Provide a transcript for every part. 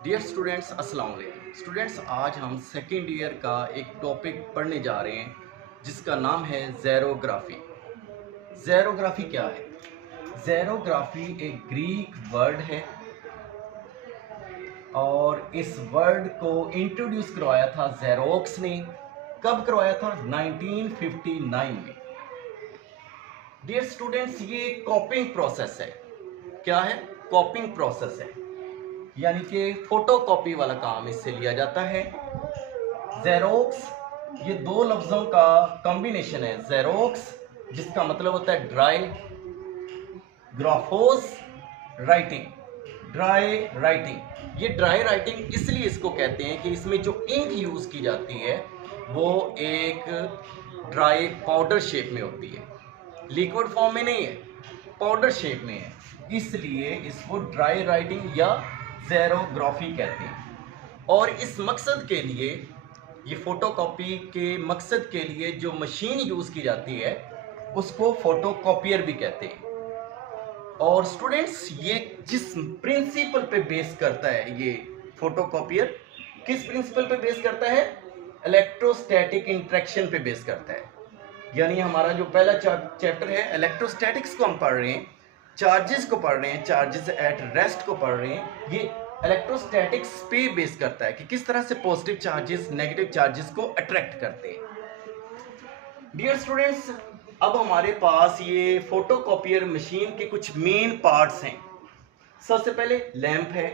Dear students, अस्सलाम वालेकुम। Students, आज हम सेकेंड ईयर का एक टॉपिक पढ़ने जा रहे हैं जिसका नाम है ज़ेरोग्राफी। ज़ेरोग्राफी क्या है? ज़ेरोग्राफी एक ग्रीक वर्ड है और इस वर्ड को इंट्रोड्यूस करवाया था ज़ेरोक्स ने। कब करवाया था? 1959 में। डियर स्टूडेंट्स, ये कॉपिंग प्रोसेस है। क्या है? कॉपिंग प्रोसेस है, यानी कि फोटोकॉपी वाला काम इससे लिया जाता है। जेरोक्स, ये दो लफ्ज़ों का कॉम्बिनेशन है। जेरोक्स जिसका मतलब होता है ड्राई, ग्राफोस राइटिंग, ड्राई राइटिंग। ये ड्राई राइटिंग इसलिए इसको कहते हैं कि इसमें जो इंक यूज़ की जाती है वो एक ड्राई पाउडर शेप में होती है, लिक्विड फॉर्म में नहीं है, पाउडर शेप में है, इसलिए इसको ड्राई राइटिंग या ज़ेरोग्राफी कहते हैं। और इस मकसद के लिए, ये फोटोकॉपी के मकसद के लिए जो मशीन यूज़ की जाती है उसको फोटोकॉपियर भी कहते हैं। और स्टूडेंट्स, ये जिस प्रिंसिपल पे बेस करता है ये फोटोकॉपियर, किस प्रिंसिपल पे बेस करता है? इलेक्ट्रोस्टैटिक इंटरेक्शन पे बेस करता है। यानी हमारा जो पहला चैप्टर है इलेक्ट्रोस्टैटिक्स को हम पढ़ रहे हैं, चार्जेस को पढ़ रहे हैं, चार्जेस एट रेस्ट को पढ़ रहे हैं। ये इलेक्ट्रोस्टैटिक्स पे बेस करता है कि किस तरह से पॉजिटिव चार्जेस नेगेटिव चार्जेस को अट्रैक्ट करते हैं। डियर स्टूडेंट्स, अब हमारे पास ये फोटोकॉपियर मशीन के कुछ मेन पार्ट्स हैं। सबसे पहले लैंप है,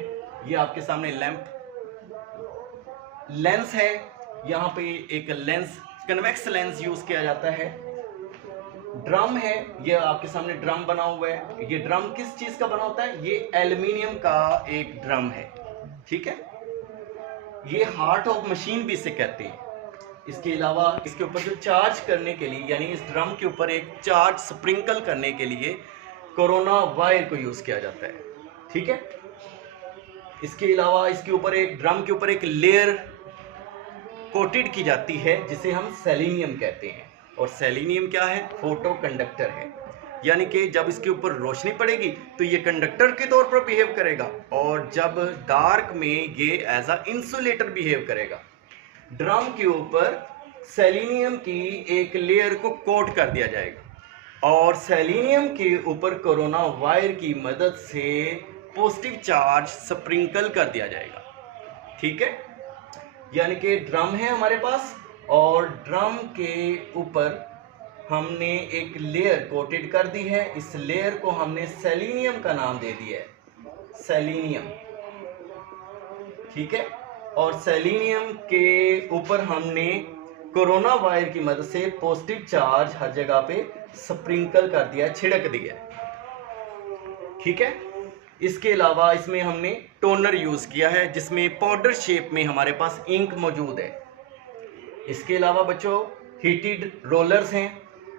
ये आपके सामने लैंप। लेंस है, यहाँ पे एक लेंस, कन्वेक्स लेंस यूज किया जाता है। ड्रम है, ये आपके सामने ड्रम बना हुआ है। ये ड्रम किस चीज का बना होता है? ये एल्युमिनियम का एक ड्रम है, ठीक है। ये हार्ट ऑफ मशीन भी इसे कहते हैं। इसके अलावा इसके ऊपर जो चार्ज करने के लिए, यानी इस ड्रम के ऊपर एक चार्ज स्प्रिंकल करने के लिए कोरोना वायर को यूज किया जाता है, ठीक है। इसके अलावा इसके ऊपर एक ड्रम के ऊपर एक लेयर कोटेड की जाती है जिसे हम सेलेनियम कहते हैं। और सेलेनियम क्या है? फोटो कंडक्टर है, यानी कि जब इसके ऊपर रोशनी पड़ेगी तो ये कंडक्टर के तौर पर बिहेव करेगा और जब डार्क में ये एज अ इंसुलेटर बिहेव करेगा। ड्रम के ऊपर सेलेनियम की एक लेयर को कोट कर दिया जाएगा और सेलेनियम के ऊपर कोरोना वायर की मदद से पॉजिटिव चार्ज स्प्रिंकल कर दिया जाएगा, ठीक है। यानी कि ड्रम है हमारे पास और ड्रम के ऊपर हमने एक लेयर कोटेड कर दी है। इस लेयर को हमने सेलेनियम का नाम दे दिया है, सेलेनियम, ठीक है। और सेलेनियम के ऊपर हमने कोरोना वायर की मदद से पॉजिटिव चार्ज हर जगह पे स्प्रिंकल कर दिया, छिड़क दिया, ठीक है। इसके अलावा इसमें हमने टोनर यूज किया है जिसमें पाउडर शेप में हमारे पास इंक मौजूद है। इसके अलावा बच्चों हीटेड रोलर्स हैं।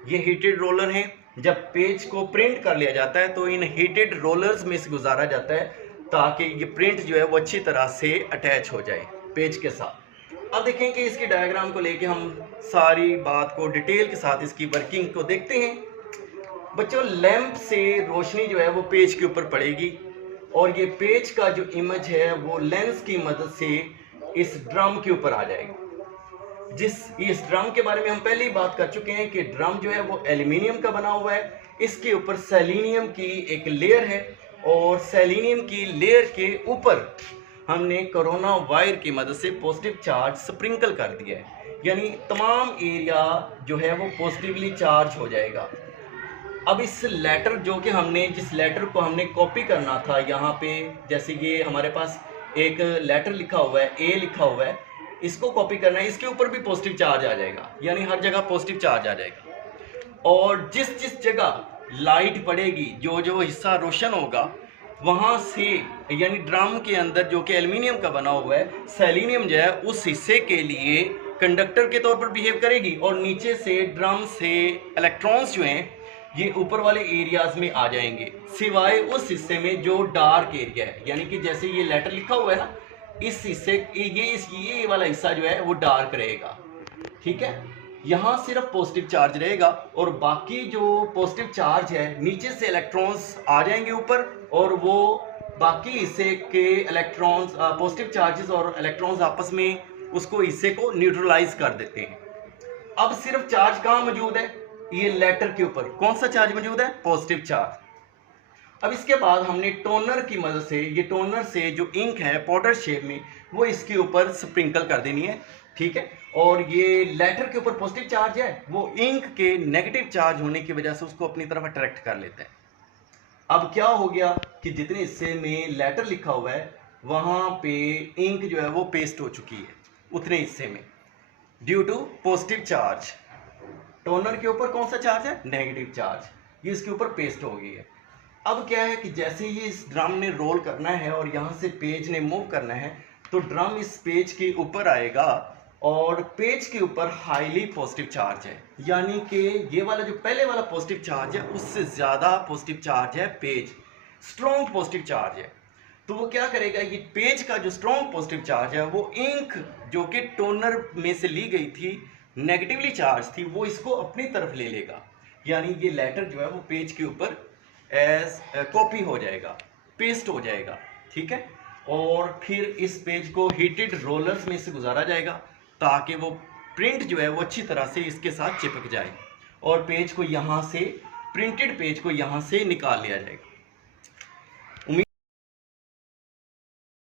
ये हीटेड रोलर हैं, जब पेज को प्रिंट कर लिया जाता है तो इन हीटेड रोलर्स में से गुजारा जाता है ताकि ये प्रिंट जो है वो अच्छी तरह से अटैच हो जाए पेज के साथ। अब देखें कि इसकी डायग्राम को लेके हम सारी बात को डिटेल के साथ इसकी वर्किंग को देखते हैं। बच्चों, लैंप से रोशनी जो है वो पेज के ऊपर पड़ेगी और ये पेज का जो इमेज है वो लेंस की मदद से इस ड्रम के ऊपर आ जाएगी। इस ड्रम के बारे में हम पहले ही बात कर चुके हैं कि ड्रम जो है वो एल्युमिनियम का बना हुआ है। इसके ऊपर सेलेनियम की एक लेयर है और सेलेनियम की लेयर के ऊपर हमने कोरोना वायर की मदद से पॉजिटिव चार्ज स्प्रिंकल कर दिया है, यानी तमाम एरिया जो है वो पॉजिटिवली चार्ज हो जाएगा। अब इस लेटर जिस लेटर को हमने कॉपी करना था, यहाँ पे जैसे ये हमारे पास एक लेटर लिखा हुआ है, ए लिखा हुआ है, इसको कॉपी करना है, इसके ऊपर भी पॉजिटिव चार्ज आ जाएगा, यानी हर जगह पॉजिटिव चार्ज आ जाएगा। और जिस जिस जगह लाइट पड़ेगी, जो जो हिस्सा रोशन होगा, वहाँ से, यानी ड्रम के अंदर जो कि एल्युमिनियम का बना हुआ है, सेलेनियम जो है उस हिस्से के लिए कंडक्टर के तौर पर बिहेव करेगी और नीचे से ड्रम से इलेक्ट्रॉन्स जो हैं ये ऊपर वाले एरियाज में आ जाएंगे, सिवाय उस हिस्से में जो डार्क एरिया है। यानी कि जैसे ये लेटर लिखा हुआ है ना, इस हिस्से ये वाला हिस्सा जो है वो डार्क रहेगा, ठीक है। यहाँ सिर्फ पॉजिटिव चार्ज रहेगा और बाकी जो पॉजिटिव चार्ज है नीचे से इलेक्ट्रॉन्स आ जाएंगे ऊपर और वो बाकी हिस्से के इलेक्ट्रॉन्स, पॉजिटिव चार्जेस और इलेक्ट्रॉन्स आपस में उसको हिस्से को न्यूट्रलाइज कर देते हैं। अब सिर्फ चार्ज कहाँ मौजूद है? ये लेटर के ऊपर कौन सा चार्ज मौजूद है? Positive charge. अब इसके बाद हमने टोनर की मदद से, ये टोनर से जो इंक है पाउडर शेप में, वो इसके ऊपर स्प्रिंकल कर देनी है, ठीक है। और ये लेटर के ऊपर पॉजिटिव चार्ज है, वो इंक के नेगेटिव चार्ज होने की वजह से उसको अपनी तरफ अट्रैक्ट कर लेता है। अब क्या हो गया कि जितने हिस्से में लेटर लिखा हुआ है वहां पे इंक जो है वो पेस्ट हो चुकी है उतने हिस्से में, due to positive charge. Toner के ऊपर कौन सा चार्ज है? नेगेटिव चार्ज, ये इसके ऊपर पेस्ट हो गई है। अब क्या है कि जैसे ही इस ड्रम ने रोल करना है और यहाँ से पेज ने मूव करना है, तो ड्रम इस पेज के ऊपर आएगा और पेज के ऊपर हाईली पॉजिटिव चार्ज है, यानी कि ये वाला जो पहले वाला पॉजिटिव चार्ज है उससे ज़्यादा पॉजिटिव चार्ज है पेज, स्ट्रॉन्ग पॉजिटिव चार्ज है। तो वो क्या करेगा, ये पेज का जो स्ट्रॉन्ग पॉजिटिव चार्ज है वो इंक जो कि टोनर में से ली गई थी, नेगेटिवली चार्ज थी, वो इसको अपनी तरफ ले लेगा, यानी ये लेटर जो है वो पेज के ऊपर एज कॉपी हो जाएगा, पेस्ट हो जाएगा, ठीक है। और फिर इस पेज को हीटेड रोलर्स में से गुजारा जाएगा ताकि वो प्रिंट जो है वो अच्छी तरह से इसके साथ चिपक जाए और पेज को यहाँ से, प्रिंटेड पेज को यहाँ से निकाल लिया जाएगा।